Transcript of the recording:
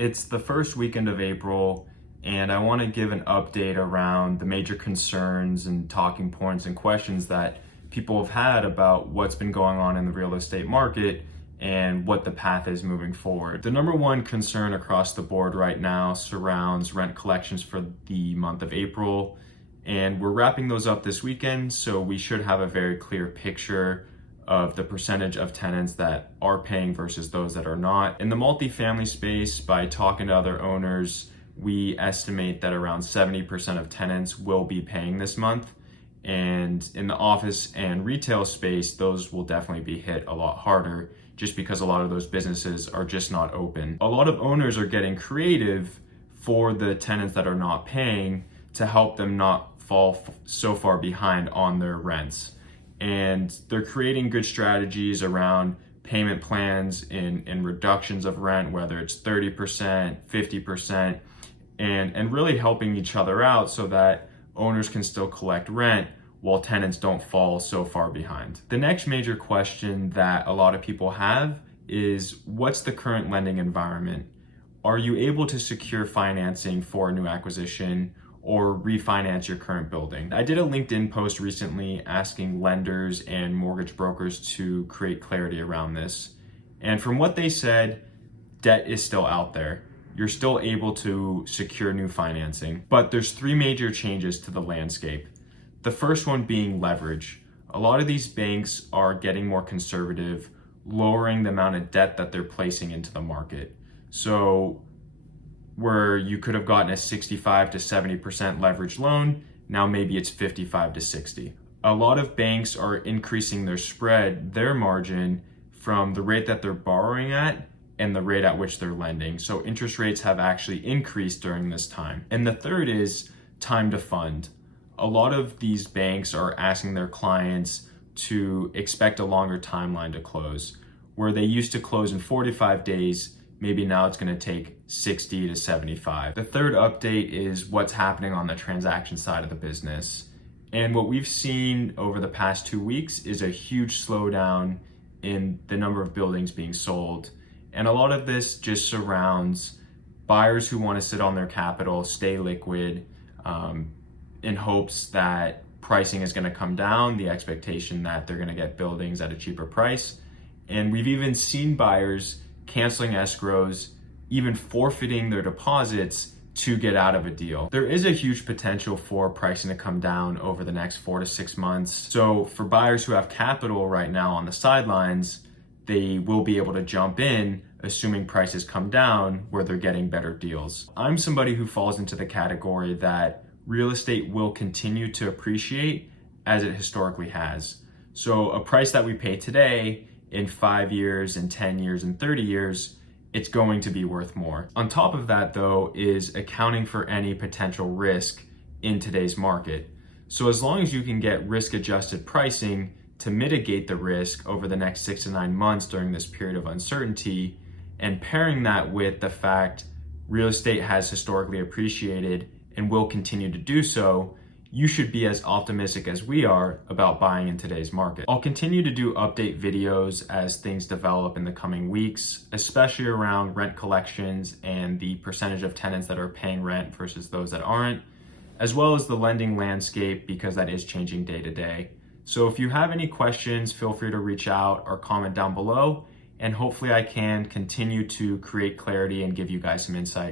It's the first weekend of April, and I want to give an update around the major concerns and talking points and questions that people have had about what's been going on in the real estate market and what the path is moving forward. The number one concern across the board right now surrounds rent collections for the month of April, and we're wrapping those up this weekend, so we should have a very clear picture of the percentage of tenants that are paying versus those that are not. In the multifamily space, by talking to other owners, we estimate that around 70% of tenants will be paying this month. And in the office and retail space, those will definitely be hit a lot harder just because a lot of those businesses are just not open. A lot of owners are getting creative for the tenants that are not paying to help them not fall so far behind on their rents. And they're creating good strategies around payment plans and reductions of rent, whether it's 30%, 50%, and really helping each other out so that owners can still collect rent while tenants don't fall so far behind. The next major question that a lot of people have is, what's the current lending environment? Are you able to secure financing for a new acquisition or refinance your current building? I did a LinkedIn post recently asking lenders and mortgage brokers to create clarity around this. And from what they said, debt is still out there. You're still able to secure new financing, but there's three major changes to the landscape. The first one being leverage. A lot of these banks are getting more conservative, lowering the amount of debt that they're placing into the market. So where you could have gotten a 65 to 70% leverage loan, now maybe it's 55 to 60. A lot of banks are increasing their spread, their margin, from the rate that they're borrowing at and the rate at which they're lending. So interest rates have actually increased during this time. And the third is time to fund. A lot of these banks are asking their clients to expect a longer timeline to close. Where they used to close in 45 days, maybe now it's going to take 60 to 75. The third update is what's happening on the transaction side of the business. And what we've seen over the past 2 weeks is a huge slowdown in the number of buildings being sold. And a lot of this just surrounds buyers who want to sit on their capital, stay liquid, in hopes that pricing is going to come down, the expectation that they're going to get buildings at a cheaper price. And we've even seen buyers canceling escrows, even forfeiting their deposits to get out of a deal. There is a huge potential for pricing to come down over the next 4 to 6 months. So for buyers who have capital right now on the sidelines, they will be able to jump in, assuming prices come down where they're getting better deals. I'm somebody who falls into the category that real estate will continue to appreciate as it historically has. So a price that we pay today, in 5 years, in 10 years, in 30 years, it's going to be worth more. On top of that, though, is accounting for any potential risk in today's market. So as long as you can get risk-adjusted pricing to mitigate the risk over the next 6 to 9 months during this period of uncertainty, and pairing that with the fact real estate has historically appreciated and will continue to do so, you should be as optimistic as we are about buying in today's market. I'll continue to do update videos as things develop in the coming weeks, especially around rent collections and the percentage of tenants that are paying rent versus those that aren't, as well as the lending landscape, because that is changing day to day. So if you have any questions, feel free to reach out or comment down below, and hopefully I can continue to create clarity and give you guys some insight.